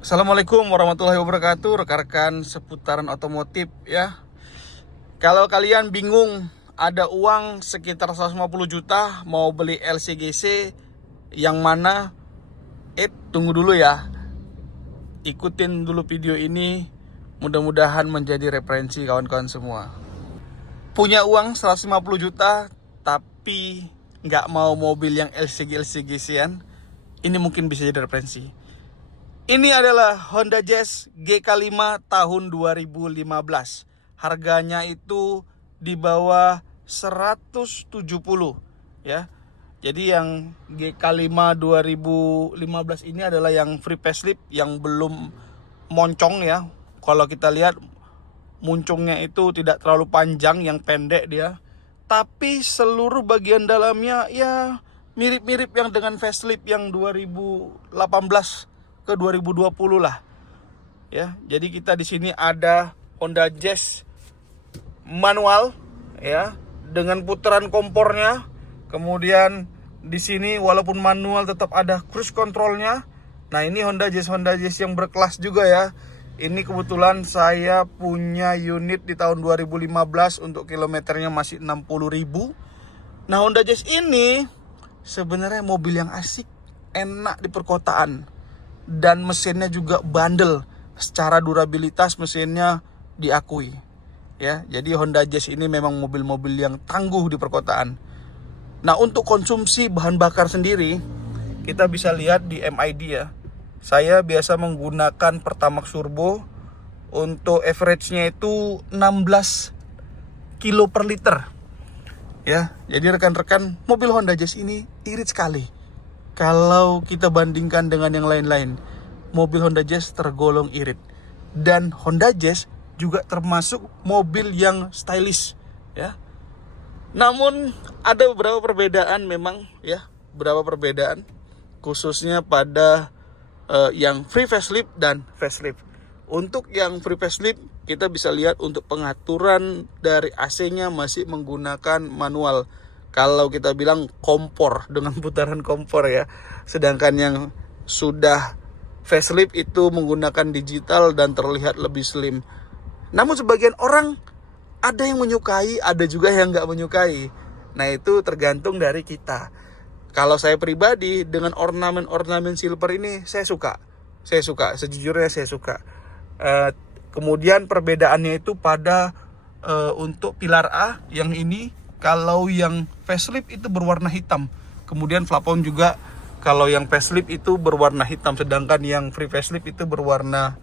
Assalamualaikum warahmatullahi wabarakatuh, rekan-rekan seputaran otomotif ya. Kalau kalian bingung ada uang sekitar 150 juta mau beli LCGC yang mana, tunggu dulu ya. Ikutin dulu video ini, mudah-mudahan menjadi referensi kawan-kawan semua. Punya uang 150 juta tapi nggak mau mobil yang LCGC-an, ini mungkin bisa jadi referensi. Ini adalah Honda Jazz GK5 tahun 2015. Harganya itu di bawah 170 ya. Jadi yang GK5 2015 ini adalah yang free facelift, yang belum moncong ya. Kalau kita lihat muncungnya itu tidak terlalu panjang, yang pendek dia. Tapi seluruh bagian dalamnya ya mirip-mirip yang dengan facelift yang 2018 ke 2020 lah. Ya, jadi kita di sini ada Honda Jazz manual ya dengan putaran kompornya. Kemudian di sini walaupun manual tetap ada cruise controlnya. Nah, ini Honda Jazz yang berkelas juga ya. Ini kebetulan saya punya unit di tahun 2015, untuk kilometernya masih 60.000. Nah, Honda Jazz ini sebenarnya mobil yang asik, enak di perkotaan. Dan mesinnya juga bandel. Secara durabilitas mesinnya diakui ya. Jadi Honda Jazz ini memang mobil-mobil yang tangguh di perkotaan. Nah, untuk konsumsi bahan bakar sendiri kita bisa lihat di MID ya. Saya biasa menggunakan Pertamax Turbo. Untuk average-nya itu 16 kilo per liter ya. Jadi rekan-rekan, mobil Honda Jazz ini irit sekali. Kalau kita bandingkan dengan yang lain-lain, mobil Honda Jazz tergolong irit. Dan Honda Jazz juga termasuk mobil yang stylish ya. Namun ada beberapa perbedaan memang ya, beberapa perbedaan khususnya pada yang free facelift dan facelift. Untuk yang free facelift kita bisa lihat untuk pengaturan dari AC-nya masih menggunakan manual. Kalau kita bilang kompor, dengan putaran kompor ya. Sedangkan yang sudah facelift itu menggunakan digital dan terlihat lebih slim. Namun sebagian orang ada yang menyukai, ada juga yang nggak menyukai. Nah, itu tergantung dari kita. Kalau saya pribadi dengan ornamen silver ini saya suka, sejujurnya saya suka. Kemudian perbedaannya itu pada untuk pilar A yang ini. Kalau yang facelift itu berwarna hitam. Kemudian plafon juga kalau yang facelift itu berwarna hitam. Sedangkan yang free facelift itu berwarna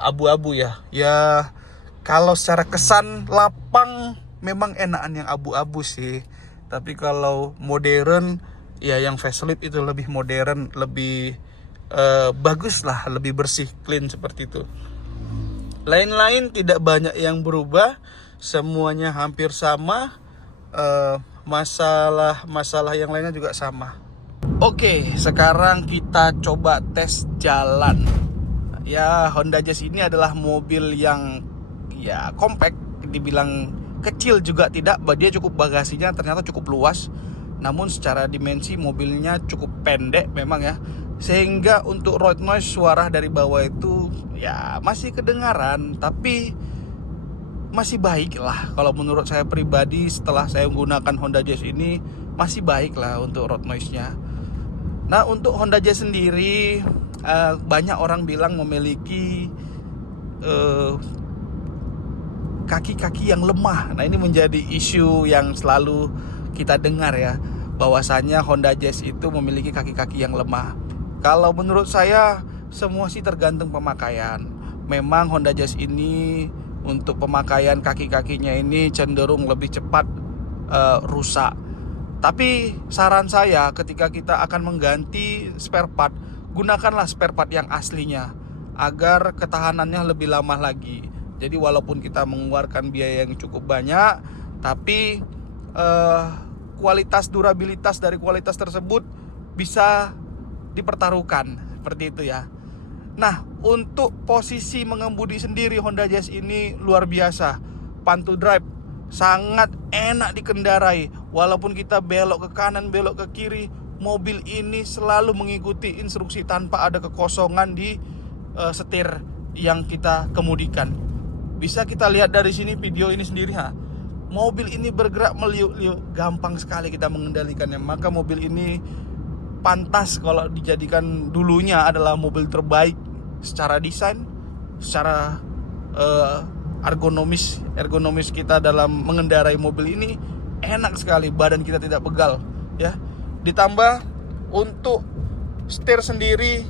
abu-abu ya. Ya, kalau secara kesan lapang memang enakan yang abu-abu sih. Tapi kalau modern ya yang facelift itu lebih modern, lebih bagus lah, lebih bersih, clean seperti itu. Lain-lain tidak banyak yang berubah. Semuanya hampir sama. Masalah yang lainnya juga sama. Oke, sekarang kita coba tes jalan. Ya, Honda Jazz ini adalah mobil yang ya compact, dibilang kecil juga tidak. Dia cukup, bagasinya ternyata cukup luas. Namun secara dimensi mobilnya cukup pendek memang ya. Sehingga untuk road noise, suara dari bawah itu ya masih kedengaran, tapi masih baik lah. Kalau menurut saya pribadi, setelah saya menggunakan Honda Jazz ini, masih baik lah untuk road noise-nya. Nah, untuk Honda Jazz sendiri, banyak orang bilang memiliki kaki-kaki yang lemah. Nah, ini menjadi isu yang selalu kita dengar ya, bahwasannya Honda Jazz itu memiliki kaki-kaki yang lemah. Kalau menurut saya, semua sih tergantung pemakaian. Memang Honda Jazz ini untuk pemakaian kaki-kakinya ini cenderung lebih cepat rusak. Tapi saran saya, ketika kita akan mengganti spare part, gunakanlah spare part yang aslinya agar ketahanannya lebih lama lagi. Jadi walaupun kita mengeluarkan biaya yang cukup banyak, tapi kualitas, durabilitas dari kualitas tersebut bisa dipertaruhkan, seperti itu ya. Nah, untuk posisi mengemudi sendiri, Honda Jazz ini luar biasa. Fun to drive, sangat enak dikendarai. Walaupun kita belok ke kanan, belok ke kiri, mobil ini selalu mengikuti instruksi tanpa ada kekosongan di setir yang kita kemudikan. Bisa kita lihat dari sini video ini sendiri ha. Mobil ini bergerak meliuk-liuk, gampang sekali kita mengendalikannya. Maka mobil ini pantas kalau dijadikan dulunya adalah mobil terbaik secara desain, secara ergonomis kita dalam mengendarai mobil ini enak sekali, badan kita tidak pegal ya. Ditambah untuk setir sendiri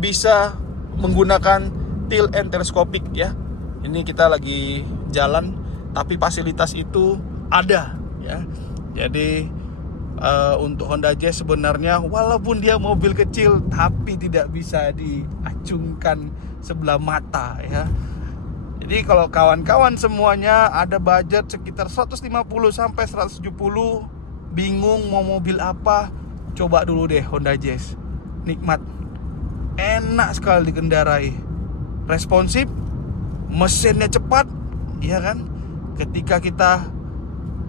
bisa menggunakan tilt and telescopic ya. Ini kita lagi jalan tapi fasilitas itu ada ya. Jadi untuk Honda Jazz sebenarnya walaupun dia mobil kecil tapi tidak bisa diacungkan sebelah mata ya. Jadi kalau kawan-kawan semuanya ada budget sekitar 150 sampai 170, bingung mau mobil apa, coba dulu deh Honda Jazz. Nikmat, enak sekali dikendarai, responsif, mesinnya cepat, ya kan? Ketika kita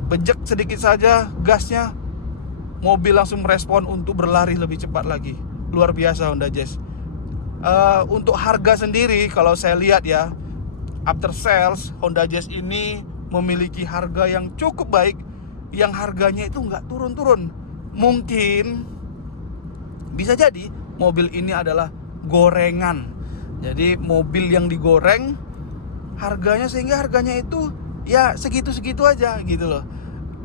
bejek sedikit saja gasnya, mobil langsung merespon untuk berlari lebih cepat lagi. Luar biasa Honda Jazz. Untuk harga sendiri kalau saya lihat ya, after sales Honda Jazz ini memiliki harga yang cukup baik, yang harganya itu nggak turun-turun. Mungkin bisa jadi mobil ini adalah gorengan. Jadi mobil yang digoreng harganya, sehingga harganya itu ya segitu-segitu aja gitu loh.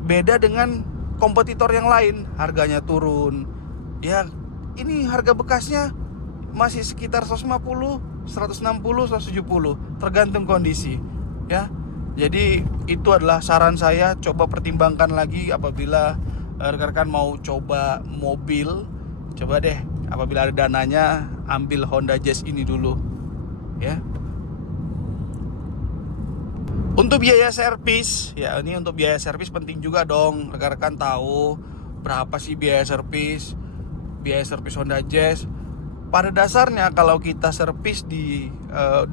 Beda dengan kompetitor yang lain, harganya turun. Ya ini harga bekasnya masih sekitar 150, 160, 170 tergantung kondisi ya. Jadi itu adalah saran saya, coba pertimbangkan lagi apabila rekan-rekan mau coba mobil. Coba deh apabila ada dananya, ambil Honda Jazz ini dulu ya. Untuk biaya servis ya, ini untuk biaya servis penting juga dong rekan-rekan tahu berapa sih biaya servis Honda Jazz. Pada dasarnya kalau kita servis di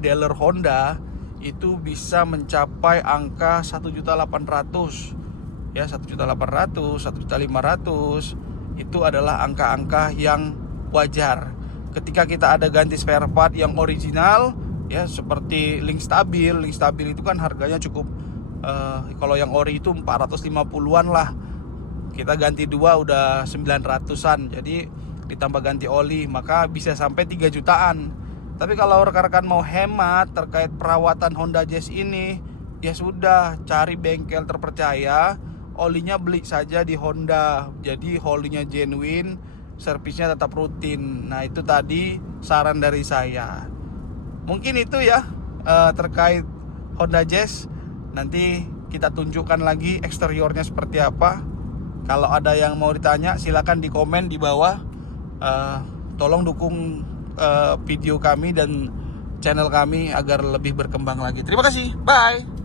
dealer Honda itu bisa mencapai angka 1.800.000 ya, 1.800.000, 1.500.000 itu adalah angka-angka yang wajar. Ketika kita ada ganti spare part yang original ya, seperti link stabil itu kan harganya cukup kalau yang ori itu 450-an lah. Kita ganti 2 udah 900-an. Jadi ditambah ganti oli maka bisa sampai 3 jutaan. Tapi kalau rekan-rekan mau hemat terkait perawatan Honda Jazz ini, ya sudah cari bengkel terpercaya, olinya beli saja di Honda. Jadi olinya genuine, servisnya tetap rutin. Nah itu tadi saran dari saya. Mungkin itu ya terkait Honda Jazz. Nanti kita tunjukkan lagi eksteriornya seperti apa. Kalau ada yang mau ditanya silakan di komen di bawah. Tolong dukung video kami dan channel kami agar lebih berkembang lagi. Terima kasih, bye.